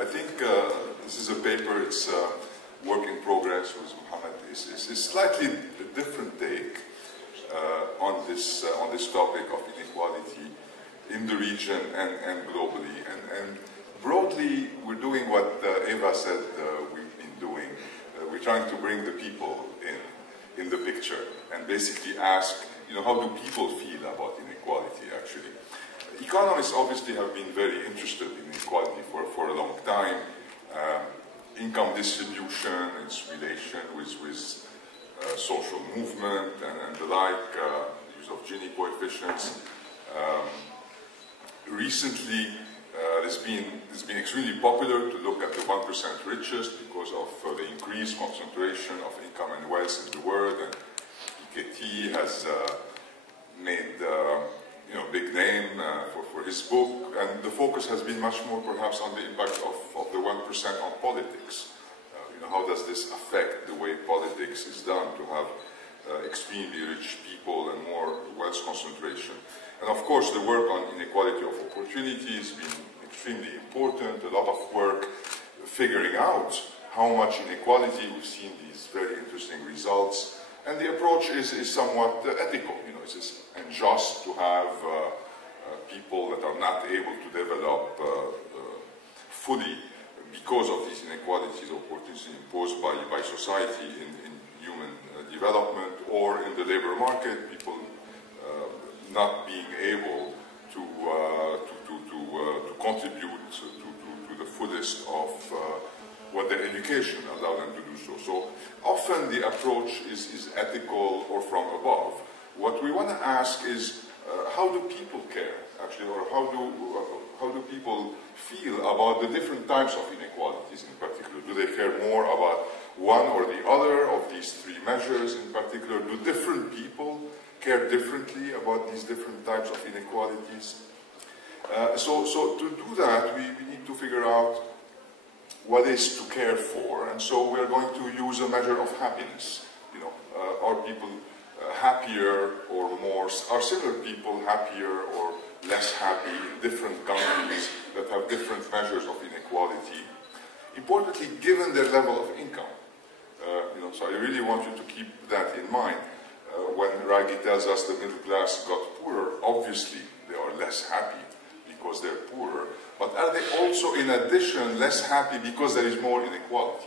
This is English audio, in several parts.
I think this is a paper, it's work in progress with Mohammed. It's a slightly different take on this topic of inequality in the region and globally. And broadly, we're doing what Eva said we've been doing. We're trying to bring the people in the picture and basically ask, how do people feel about inequality actually? Economists obviously have been very interested in inequality for a long time. Income distribution, its relation with social movement and the like, use of Gini coefficients. Recently, it's been extremely popular to look at the 1% richest because of the increased concentration of income and wealth in the world, and Piketty has made big name for his book, and the focus has been much more perhaps on the impact of the 1% on politics. How does this affect the way politics is done to have extremely rich people and more wealth concentration? And of course, the work on inequality of opportunity has been extremely important. A lot of work figuring out how much inequality. We've seen these very interesting results. And the approach is somewhat ethical. It's unjust to have people that are not able to develop fully because of these inequalities or opportunities imposed by society in human development, or in the labor market, people not being able to contribute to the fullest of what their education allowed them to do so. So often the approach is ethical or from above. What we want to ask is, how do people care, actually, or how do people feel about the different types of inequalities in particular? Do they care more about one or the other of these three measures in particular? Do different people care differently about these different types of inequalities? So to do that, we need to figure out what is to care for, and so we're going to use a measure of happiness. Are people happier or more, are similar people happier or less happy in different countries that have different measures of inequality? Importantly, given their level of income. So I really want you to keep that in mind. When Raghi tells us the middle class got poorer, obviously they are less happy because they're poorer. But are they also, in addition, less happy because there is more inequality?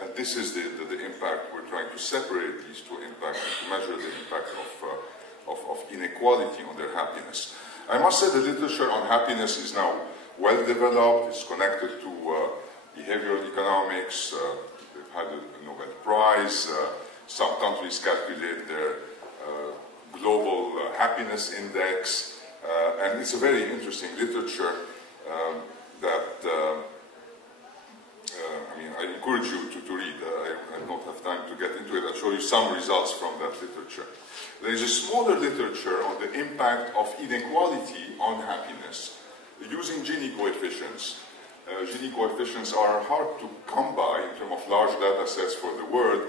And this is the impact. We're trying to separate these two impacts to measure the impact of inequality on their happiness. I must say the literature on happiness is now well developed. It's connected to behavioral economics. They've had a Nobel Prize. Some countries calculate their global happiness index. And it's a very interesting literature that I encourage you to read. I don't have time to get into it. I'll show you some results from that literature. There is a smaller literature on the impact of inequality on happiness using Gini coefficients. Gini coefficients are hard to come by in terms of large data sets for the world,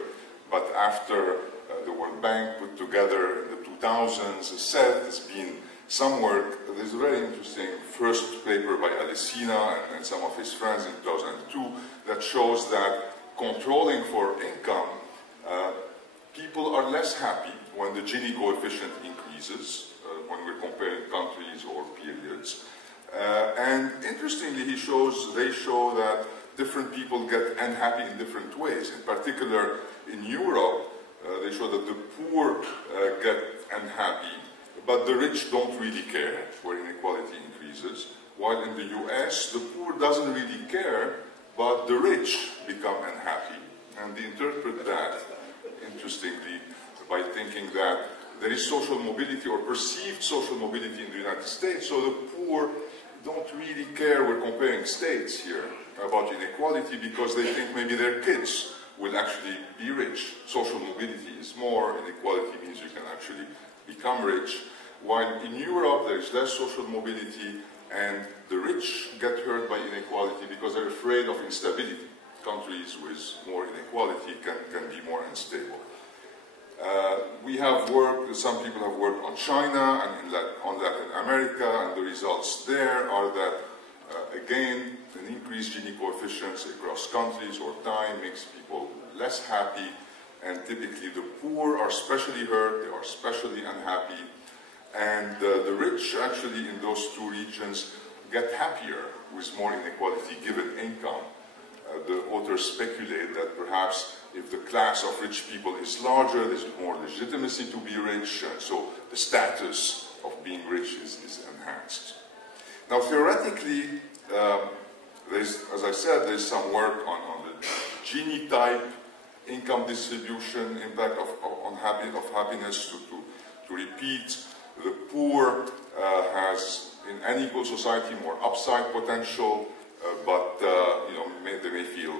but after the World Bank put together in the 2000s a set, there's been some work. There's a very interesting first paper by Alessina and some of his friends in 2002 that shows that controlling for income, people are less happy when the Gini coefficient increases, when we're comparing countries or periods. And interestingly, they show that different people get unhappy in different ways. In particular, in Europe, they show that the poor get unhappy, but the rich don't really care where inequality increases. While in the US, the poor doesn't really care, but the rich become unhappy. And they interpret that, interestingly, by thinking that there is social mobility or perceived social mobility in the United States, so the poor don't really care, we're comparing states here, about inequality because they think maybe their kids will actually be rich. Social mobility is more, inequality means you can actually become rich. While in Europe there is less social mobility and the rich get hurt by inequality because they're afraid of instability. Countries with more inequality can be more unstable. We have worked, some people have worked on China and on Latin America, and the results there are that Again, an increased Gini coefficients across countries or time makes people less happy, and typically the poor are especially hurt, they are especially unhappy, and the rich actually in those two regions get happier with more inequality given income. The authors speculate that perhaps if the class of rich people is larger, there's more legitimacy to be rich, and so the status of being rich is enhanced. Now, theoretically, as I said, there's some work on the Gini type income distribution, impact of happiness. To repeat, the poor has, in any equal society, more upside potential, but they may feel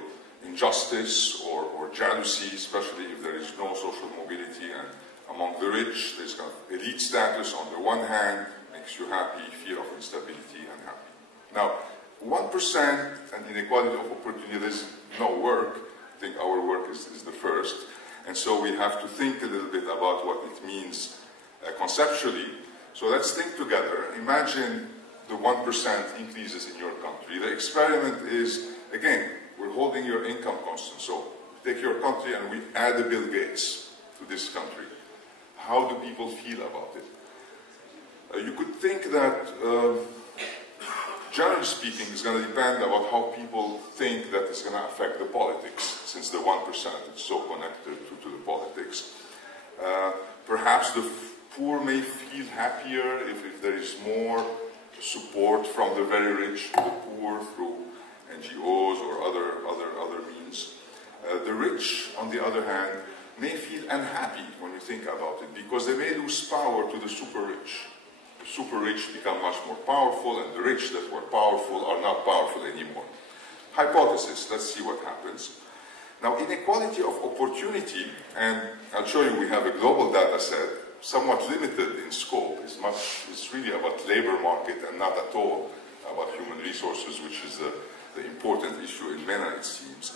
injustice or jealousy, especially if there is no social mobility. And among the rich, there's kind of elite status on the one hand, makes you happy, fear of instability, and happy. Now, 1% and inequality of opportunity, there's no work. I think our work is the first. And so we have to think a little bit about what it means conceptually. So let's think together. Imagine the 1% increases in your country. The experiment is, again, we're holding your income constant. So take your country and we add a Bill Gates to this country. How do people feel about it? You could think that, generally speaking, it's going to depend about how people think that it's going to affect the politics, since the 1% is so connected to the politics. Perhaps the poor may feel happier if there is more support from the very rich to the poor through NGOs or other means. The rich, on the other hand, may feel unhappy when you think about it, because they may lose power to the super rich. The super rich become much more powerful, and the rich that were powerful are not powerful anymore. Hypothesis, let's see what happens. Now, inequality of opportunity, and I'll show you we have a global data set, somewhat limited in scope. It's really about labor market and not at all about human resources, which is the important issue in MENA, it seems.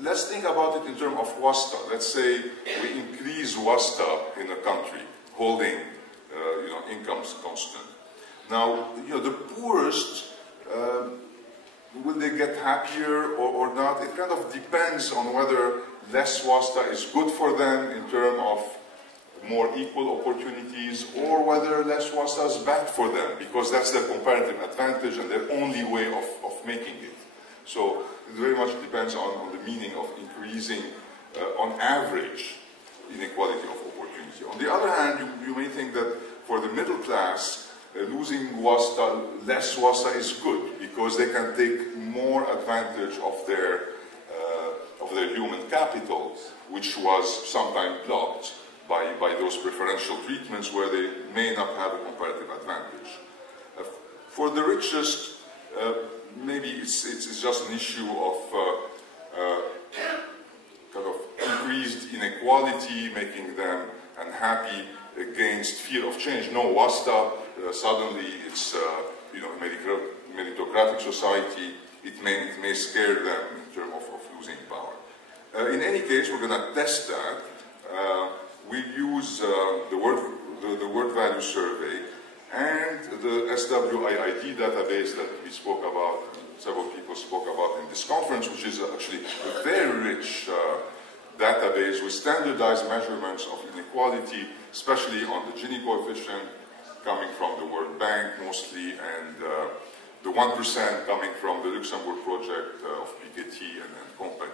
Let's think about it in terms of wasta. Let's say we increase wasta in a country, holding incomes constant. Now, the poorest, will they get happier or not? It kind of depends on whether less wasta is good for them in terms of more equal opportunities, or whether less wasta is bad for them, because that's their comparative advantage and their only way of making it. So it very much depends on the meaning of increasing, on average, inequality of opportunity. On the other hand, you may think that for the middle class, losing wasta, less wasta is good, because they can take more advantage of their human capital, which was sometimes blocked by those preferential treatments where they may not have a comparative advantage. For the richest, maybe it's just an issue of kind of increased inequality, making them unhappy against fear of change. No wasta, suddenly it's meritocratic society. It may scare them in terms of losing power. In any case, we're going to test that. We use the word value survey and the SWIID database that we spoke about, several people spoke about in this conference, which is actually a very rich database with standardized measurements of inequality, especially on the Gini coefficient, coming from the World Bank mostly, and the 1% coming from the Luxembourg project of Piketty and company.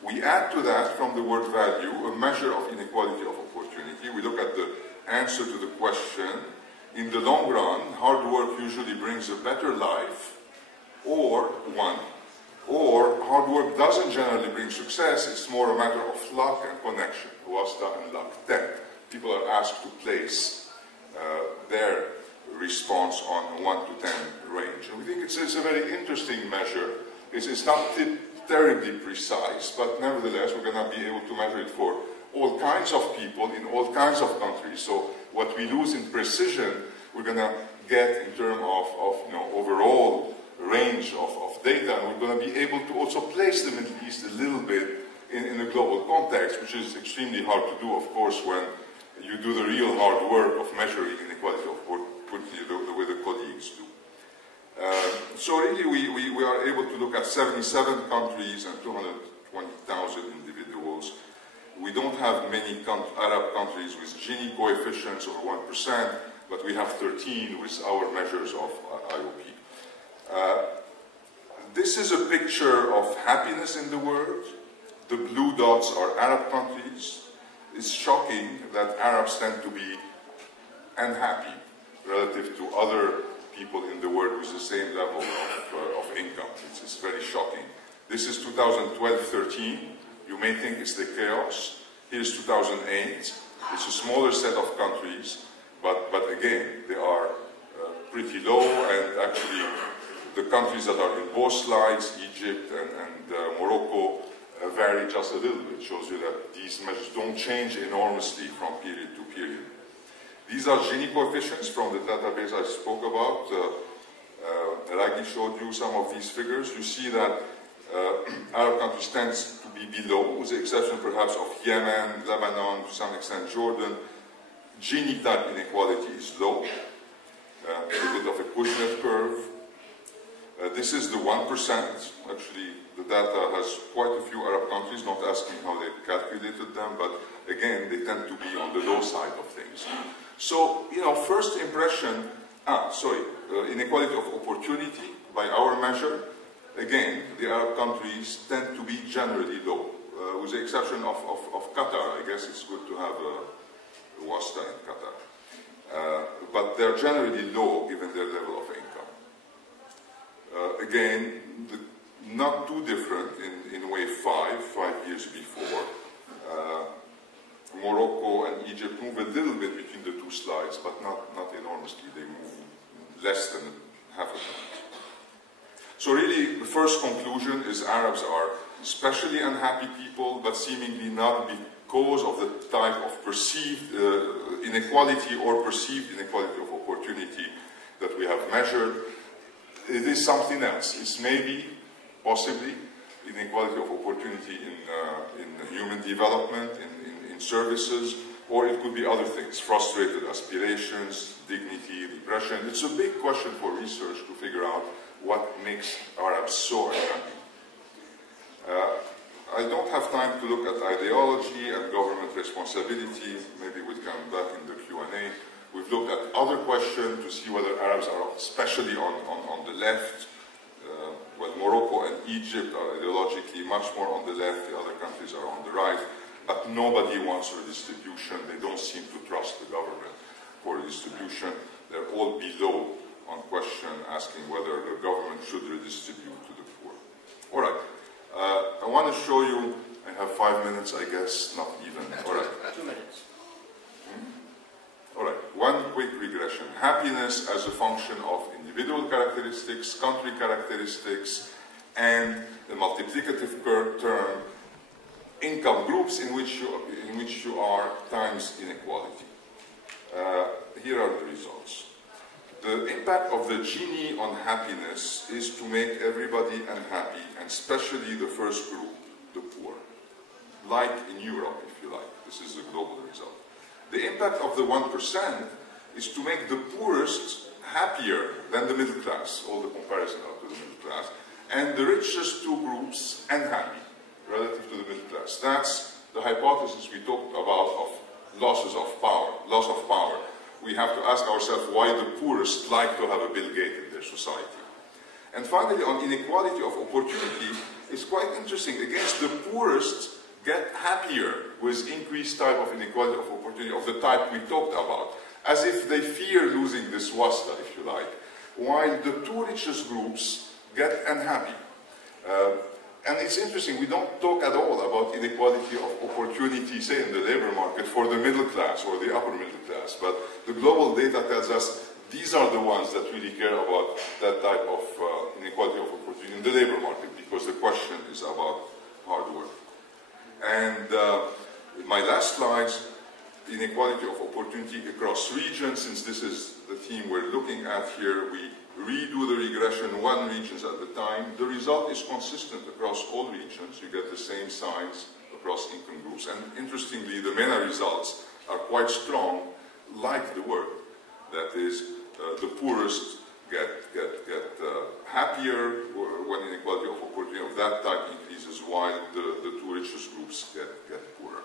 We add to that, from the word value, a measure of inequality of opportunity. We look at the answer to the question, in the long run, hard work usually brings a better life, or one. Or hard work doesn't generally bring success, it's more a matter of luck and connection, wasta and luck. 10. People are asked to place their response on 1 to 10 range. And we think it's a very interesting measure. It's not terribly precise, but nevertheless we're going to be able to measure it for all kinds of people in all kinds of countries. So what we lose in precision, we're going to get in terms of overall range of data, and we're going to be able to also place the Middle East a little bit in a global context, which is extremely hard to do, of course, when you do the real hard work of measuring inequality of opportunity the way the colleagues do. So really we are able to look at 77 countries and 220,000 individuals. We don't have many Arab countries with Gini coefficients of 1%, but we have 13 with our measures of IOP. This is a picture of happiness in the world. The blue dots are Arab countries. It's shocking that Arabs tend to be unhappy relative to other people in the world with the same level of income. It's very shocking. This is 2012-13. You may think it's the chaos. Here's 2008. It's a smaller set of countries, but again, they are pretty low, and actually the countries that are in both slides, Egypt and Morocco, vary just a little bit. It shows you that these measures don't change enormously from period to period. These are Gini coefficients from the database I spoke about. Raghi showed you some of these figures. You see that Arab countries tend to be below, with the exception perhaps of Yemen, Lebanon, to some extent Jordan. Gini type inequality is low, a bit of a Kushner curve. This is the 1%. Actually, the data has quite a few Arab countries, not asking how they calculated them, but again, they tend to be on the low side of things. So, first impression, inequality of opportunity by our measure. Again, the Arab countries tend to be generally low, with the exception of Qatar. I guess it's good to have a wasta in Qatar. But they're generally low given their level of income. Again, not too different in wave 5 years before. Morocco and Egypt move a little bit between the two slides, but not enormously. They move less than half a point. So really, the first conclusion is Arabs are especially unhappy people, but seemingly not because of the type of perceived inequality or perceived inequality of opportunity that we have measured. It is something else. It's maybe, possibly, inequality of opportunity in human development, in services, or it could be other things, frustrated aspirations, dignity, regression. It's a big question for research to figure out what makes Arabs so unhappy. I don't have time to look at ideology and government responsibility. Maybe we'll come back in the Q&A. We've looked at other questions to see whether Arabs are especially on the left. Well, Morocco and Egypt are ideologically much more on the left, the other countries are on the right, but nobody wants redistribution. They don't seem to trust the government for redistribution. They're all below on question asking whether the government should redistribute to the poor. All right, I want to show you, I have 5 minutes, I guess, not even. All right. 2 minutes. All right, one quick regression. Happiness as a function of individual characteristics, country characteristics, and the multiplicative term, income groups in which you are times inequality. Here are the results. The impact of the Gini on happiness is to make everybody unhappy, and especially the first group, the poor. Like in Europe, if you like. This is a global result. The impact of the 1% is to make the poorest happier than the middle class, all the comparison up to the middle class, and the richest two groups unhappy relative to the middle class. That's the hypothesis we talked about of losses of power, loss of power. We have to ask ourselves why the poorest like to have a Bill Gates in their society. And finally, on inequality of opportunity, it's quite interesting. Against the poorest, get happier with increased type of inequality of opportunity of the type we talked about, as if they fear losing this wasta, if you like, while the two richest groups get unhappy. And it's interesting, we don't talk at all about inequality of opportunity, say, in the labor market for the middle class or the upper middle class, but the global data tells us these are the ones that really care about that type of inequality of opportunity in the labor market, because the question is about hard work. And in my last slides, inequality of opportunity across regions, since this is the theme we're looking at here, we redo the regression 1 region at a time. The result is consistent across all regions. You get the same signs across income groups. And interestingly, the MENA results are quite strong, like the world. That is, the poorest get happier when inequality of opportunity of that type increases, while the two richest groups get poorer.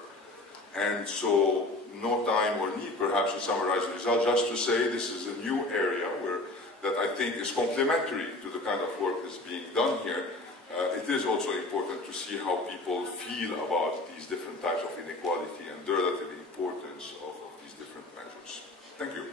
And so, no time or need perhaps to summarize the result, just to say this is a new area that I think is complementary to the kind of work that's being done here. It is also important to see how people feel about these different types of inequality and the relative importance of these different measures. Thank you.